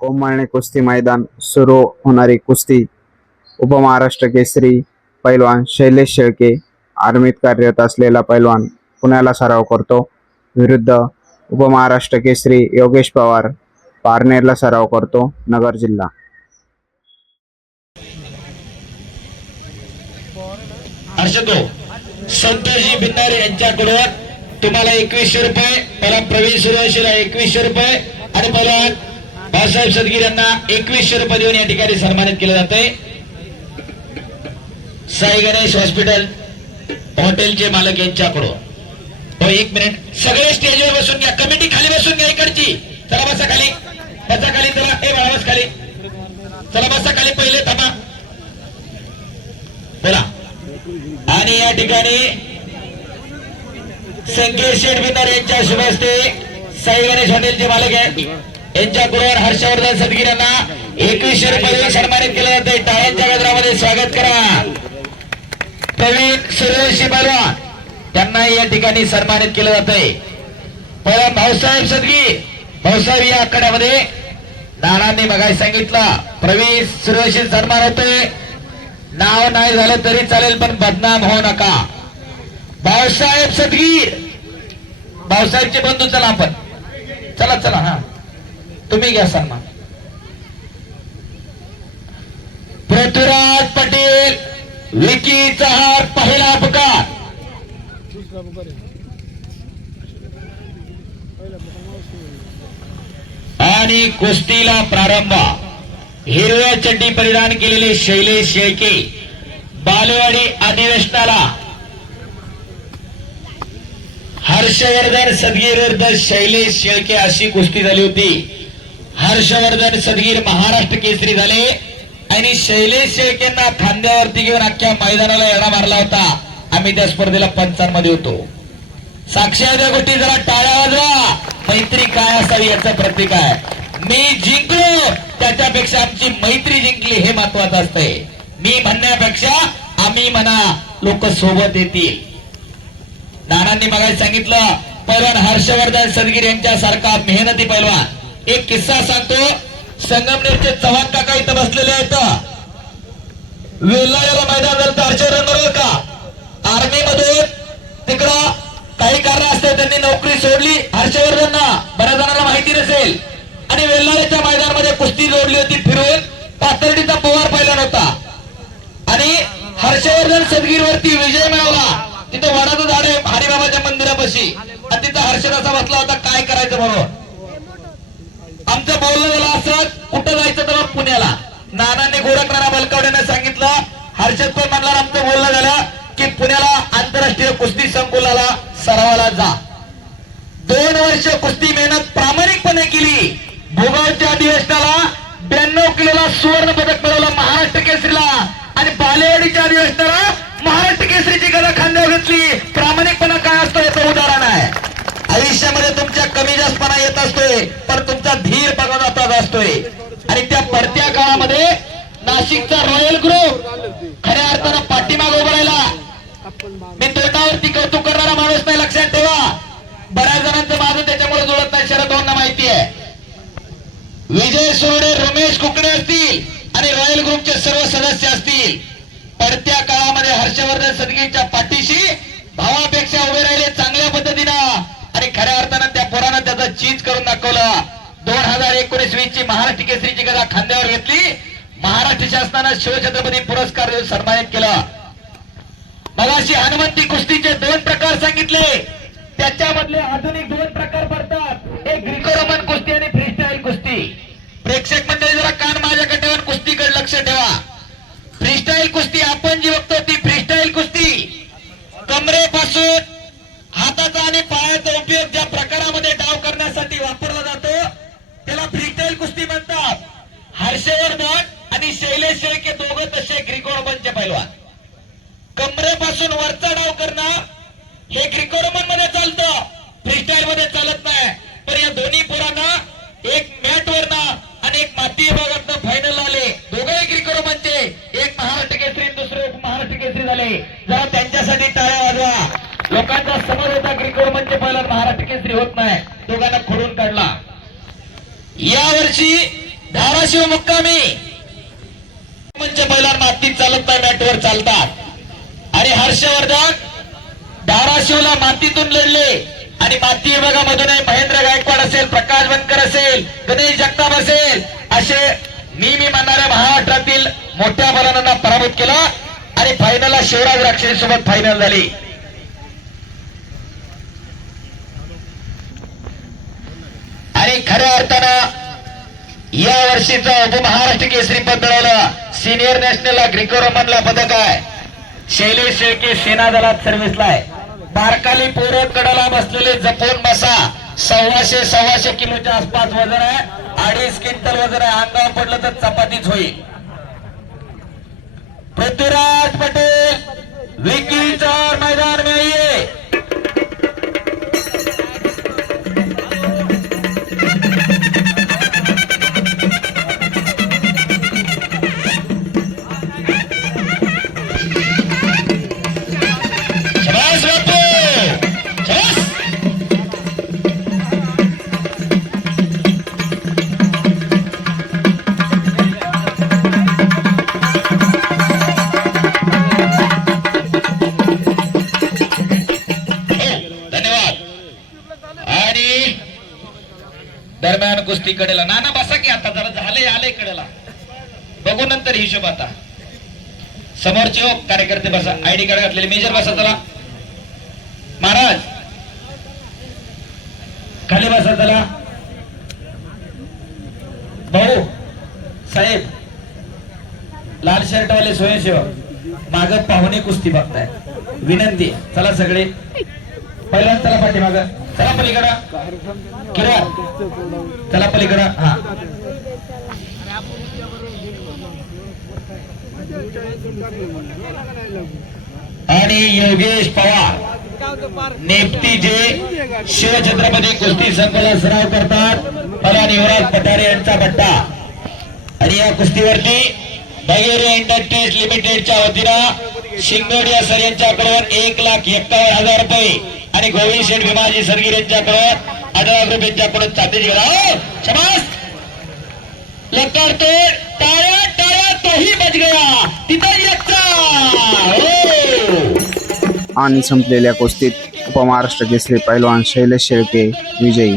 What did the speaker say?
कोमाळणे कुस्ती मैदान सुरू होणारी कुस्ती उपमहाराष्ट्र केसरी पैलवान शैलेश शेळके आर्मीत कार्यरत असलेला पैलवान पुण्याला सराव करतो. विरुद्ध उपमहाराष्ट्र केसरी योगेश पवार पारनेरला सराव करतो नगर जिल्हा. हर्षदो संतोषजी बिन्नारे यांच्याकडून तुम्हाला एकवीसशे रुपये पहिला प्रवीण सुरेशला एकवीसशे रुपये आणि पहिला बाळासाहेब सदगीर यांना एकवीसशे रुपये देऊन या ठिकाणी सन्मानित केलं जातंय. साई गणेश हॉस्पिटल हॉटेलचे मालक यांच्याकडून. हो, एक मिनिट. सगळे स्टेजवर बसून घ्या. कमिटी खाली बसून घ्या इकडची. चला बसा खाली. बसा खाली चला. हे बाळा खाली. चला बसा खाली. पहिले थांबा. बोला. आणि या ठिकाणी संकेत शेठ बिंदार यांच्या शुभ हस्ते साई गणेश हॉटेलचे मालक आहेत. यांच्याकडून हर्षवर्धन सदगीर यांना एकवीसशे रुपये सन्मानित केलं जाते टाळ्यांच्या गजरामध्ये स्वागत करा. प्रवीण सूर्यवंशी बलवान त्यांना या ठिकाणी सन्मानित केलं जात आहे पहिला भाऊसाहेब सदगी भाऊसाहेब या आकड्यामध्ये नानांनी बघायला सांगितलं प्रवीण सूर्यवंशी सन्मान होतोय. नाव नाही झालं तरी चालेल पण बदनाम होऊ नका. भाऊसाहेब सदगीर! भाऊसाहेबचे बंधू चला आपण. चला चला हा. तुम्ही घ्या सन्मान. पृथ्वीराज पटेल विकी चहार पहिला पुकार आणि कुस्तीला प्रारंभ. हिरव्या चड्डी परिधान केलेले शैलेश शेळके. बालेवाडी अधिवेशनाला. हर्षवर्धन सदगीर शैलेश शेळके अशी कुस्ती झाली होती. हर्षवर्धन सदगीर महाराष्ट्र केसरी झाले. आणि शैलेश शेळकेंना खांद्यावरती घेऊन अख्ख्या मैदानाला येडा मारला होता. आम्ही त्या स्पर्धेला पंचांमध्ये होतो. साक्षीच्या गोष्टी जरा टाळ्या वाजवा. मैत्री काय असावी याचं प्रतीक आहे. मी जिंकलो त्याच्यापेक्षा आमची मैत्री जिंकली हे महत्वाचं असतंय. मी म्हणण्यापेक्षा आम्ही म्हणा लोक सोबत येतील. नानांनी मला सांगितलं पैलवान हर्षवर्धन सदगीर यांच्यासारखा मेहनती पैलवान. एक किस्सा सांगतो. संगमनेरचे चव्हाण काका इथं बसलेले आहेत. वेल्लाळ्याला मैदान झालं तर हर्षवर्धन का? आर्मी मधून तिकडं काही कारण असते त्यांनी नोकरी सोडली. हर्षवर्धनना बऱ्याच जणांना माहिती नसेल. आणि वेल्लाळ्याच्या मैदानामध्ये कुस्ती जोडली होती फिरून. पातर्डीचा पोवार पहिला नव्हता. आणि हर्षवर्धन सदगीर वरती विजय मिळवला. तिथं वडाचं झाड आहे हरिबाबाच्या मंदिरापाशी. आणि तिथं हर्षदाचा बसला होता काय करायचं म्हणून आमचं बोलणं झालं असं कुठं जायचं तर पुण्याला. नानांनी गोरखनाना बलकवड्याने सांगितलं. हर्षद पण म्हणला आमचं बोलणं झालं की पुण्याला आंतरराष्ट्रीय कुस्ती संकुलाला सरावाला जा. दोन वर्ष कुस्ती मेहनत प्रामाणिकपणे केली. भोगावच्या अधिवेशनाला ब्याण्णव किलोला सुवर्ण पदक मिळवलं महाराष्ट्र केसरीला. आणि बालेवाडीच्या अधिवेशनाला महाराष्ट्र केसरीची गदा खांद्यावर घेतली. प्रामाणिकपणा काय असतं याचं उदाहरण आहे. आयुष्यामध्ये तुमच्या कमी जास्तपणा येत असतोय पण तुमचा धीर बघत असतोय आणि त्या पडत्या काळामध्ये नाशिकचा रॉयल ग्रुप खऱ्या अर्थानं पाठीमाग उभं राहिला मी तोंडावरती कौतुक करणारा माणूस नाही लक्षात ठेवा बऱ्याच जणांचं माझं त्याच्यामुळे जुळत नाही शरद भाऊंना माहिती आहे. विजय सुरडे रमेश कुकडे असतील आणि रॉयल ग्रुपचे सर्व सदस्य असतील. पडत्या काळामध्ये हर्षवर्धन सदगीच्या पाठीशी भावापेक्षा उभे राहिले चांगल्या पद्धतीनं. आणि खऱ्या अर्थानं त्या पोरानं त्याचा चीज करून दाखवलं. दोन हजार एकोणीस वीस ची महाराष्ट्र केसरीची गदा खांद्यावर घेतली. महाराष्ट्र शासनानं शिवछत्रपती पुरस्कार देऊन सन्मानित केला. मगाशी हनुमंती कुस्तीचे दोन प्रकार सांगितले. त्याच्यामधले आधुनिक दोन प्रकार पडतात एक ग्रिको रोमन कुस्ती आणि फ्रीस्टाईल कुस्ती प्रेक्षक मंडळी जरा कान माझ्या कट्यावर कुस्तीकडे लक्ष ठेवा फ्रीस्टाईल कुस्ती आपण जी बघतो ती फ्रीस्टाईल कुस्ती कमरेपासून हाताचा आणि पायाचा उपयोग ज्या प्रकारामध्ये डाव करण्यासाठी वापरला जातो त्याला फ्रीस्टाईल कुस्ती म्हणतात हर्षवर्धन आणि शैलेश शेळके दोघं तसे ग्रिको रोमनचे पैलवान कमरेपासून वरचा डाव करणं हे ग्रिको रोमनमध्ये चालतं फ्रीस्टाईल मध्ये चालत नाही पण या दोन्ही पोरांना एक मॅट वरनं आणि एक माती विभागातनं फायनल आले. दोघंही क्रिकेट रोमनचे एक महाराष्ट्र केसरी दुसरे उप महाराष्ट्र केसरी झाले. जरा त्यांच्यासाठी टाळ्या वाजवा. लोकांचा समज होता क्रिकेट रोमनचे पहिला महाराष्ट्र केसरी होत नाही. दोघांना खोडून काढला. यावर्षी धाराशिव मुक्कामी. म्हणजे पहिला मातीत चालत नाही मॅटवर चालतात. आणि हर्षवर्धन धाराशिवला मातीतून लढले. आणि माती विभागामधून महेंद्र गायकवाड गणेश असेल असे मी मी म्हणणाऱ्या महाराष्ट्रातील मोठ्या बलांना पराभूत केला आणि फायनलला शिवराज राक्षसी सोबत फायनल झाली. आणि खऱ्या अर्थानं या वर्षीचा उपमहाराष्ट्र केसरी पद मिळवलं सिनियर नॅशनलला ग्रीको रोमनला पदक आहे. शैलेश शेळके सेना दलात सर्व्हिसला आहे. बारकाली पोरं कडला बसलेले जपून बसा. सव्वाशे सव्वाशे किलोच्या आसपास वजन आहे. अडीच क्विंटल वजन आहे. अंगावर पडलं तर चपातीच होईल. पृथ्वीराज पटेल विकीचा मैदान में आइए दरम्यान कुस्ती कडेला. ना ना बसा की आता जरा झालंय आलंय कडेला. बघू नंतर हिशोब आता. समोरचे हो कार्यकर्ते बसा. आयडी कार्ड घातलेले. मेजर बसा चला महाराज. खाली बसा चला भाऊ साहेब. लाल शर्ट वाले स्वयंसेवक. माग पाहुणे कुस्ती बघताय विनंती. चला सगळे. पहिला चला पाठीमाग. चला पलीकडं. किरण. चला पलीकडं. हा. आणि योगेश पवार. नेपती जे शिवछत्रपती कुस्ती संघाला सराव करतात. मला युवराज पठारे यांचा पट्टा आणि या कुस्तीवरती बगेरिया इंडस्ट्रीज लिमिटेडच्या वतीनं शिंगोडिया सर यांच्याकडून एक लाख एक्कावन्न हजार रुपये आणि गोविंद शेठ भीमाजी सरगीर यांच्याकडून अठरा ग्रुप यांच्याकडून चांदी गेला हो, शबास! लकार तोड टाळ्या टाळ्या तोही बच गया. तिथं आणि संपलेल्या कुस्तीत उपमहाराष्ट्र केसरी पैलवान शैलेश शेळके विजयी.